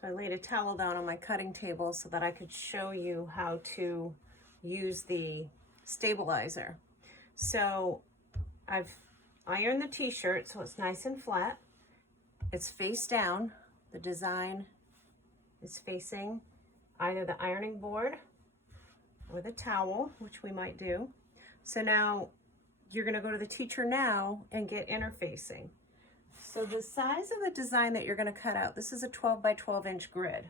So I laid a towel down on my cutting table so that I could show you how to use the stabilizer. So I've ironed the t-shirt so it's nice and flat. It's face down. The design is facing either the ironing board or the towel, which we might do. So now you're gonna go to the teacher now and get interfacing. So the size of the design that you're gonna cut out, this is a 12 by 12 inch grid.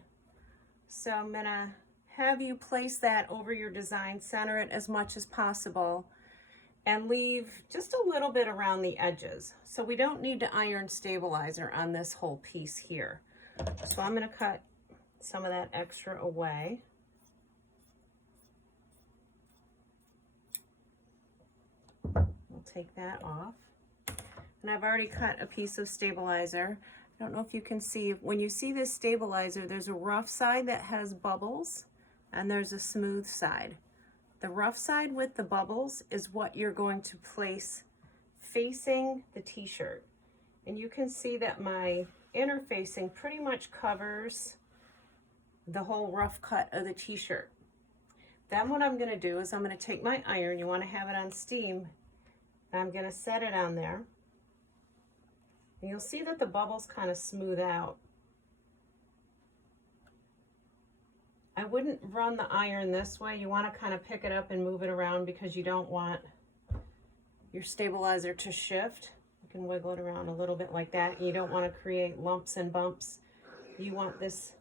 So I'm gonna have you place that over your design, center it as much as possible, and leave just a little bit around the edges. So we don't need to iron stabilizer on this whole piece here. So I'm gonna cut some of that extra away. We'll take that off. And I've already cut a piece of stabilizer. I don't know if you can see, when you see this stabilizer, there's a rough side that has bubbles and there's a smooth side. The rough side with the bubbles is what you're going to place facing the t-shirt. And you can see that my interfacing pretty much covers the whole rough cut of the t-shirt. Then what I'm gonna do is I'm gonna take my iron, you wanna have it on steam, and I'm gonna set it on there. And you'll see that the bubbles kind of smooth out. I wouldn't run the iron this way. You want to kind of pick it up and move it around because you don't want your stabilizer to shift. You can wiggle it around a little bit like that. You don't want to create lumps and bumps. You want this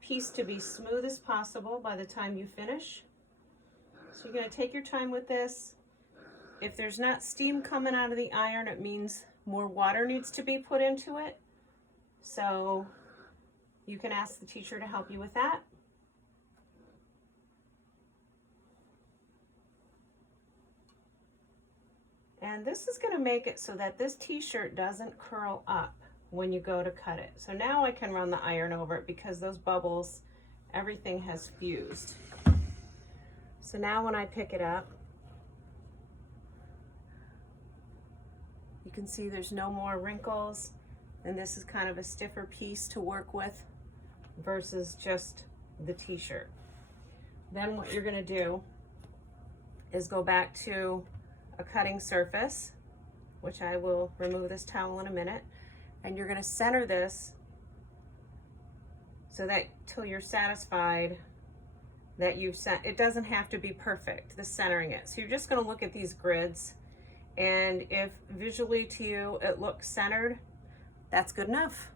piece to be smooth as possible by the time you finish. So you're going to take your time with this. If there's not steam coming out of the iron, it means more water needs to be put into it. So you can ask the teacher to help you with that. And this is going to make it so that this t-shirt doesn't curl up when you go to cut it. So now I can run the iron over it because those bubbles, everything has fused. So now when I pick it up, you can see there's no more wrinkles, and this is kind of a stiffer piece to work with versus just the t-shirt. Then what you're going to do is go back to a cutting surface, which I will remove this towel in a minute, and you're going to center this so that till you're satisfied that you've set, it doesn't have to be perfect, the centering it. So you're just going to look at these grids, and if visually to you it looks centered, that's good enough.